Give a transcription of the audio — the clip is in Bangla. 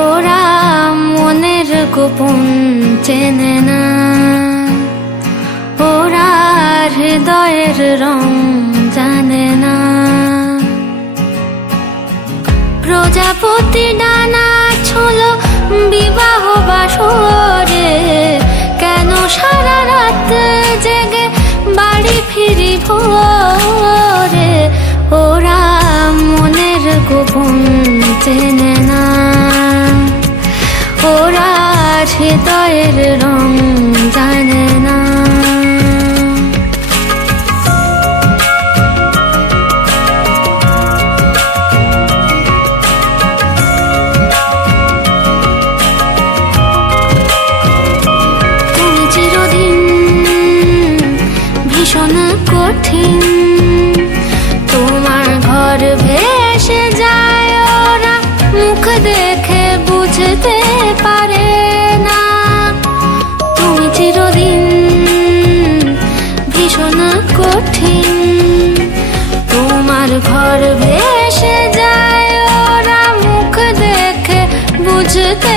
ওরা মনের গোপন চেনে না, ওরা হৃদয়ের রং জানে না। প্রজাপতি ডানা ছোলো বিবাহ বাসরে, কেন সারা রাত জেগে বাড়ি ফিরি ভোরে। ওরা মনের গোপন চেনে না, ওরা হৃদয়ের রং জানে না। তুমি চিরদিন ভীষণ কঠিন, তোমার ঘর ভেসে যায়, ওরা মুখ দেখে বুঝতে পারে না। তুমি চিরদিন ভীষণ কঠিন, তোমার ঘর ভেসে যায়, ওরা মুখ দেখে বুঝতে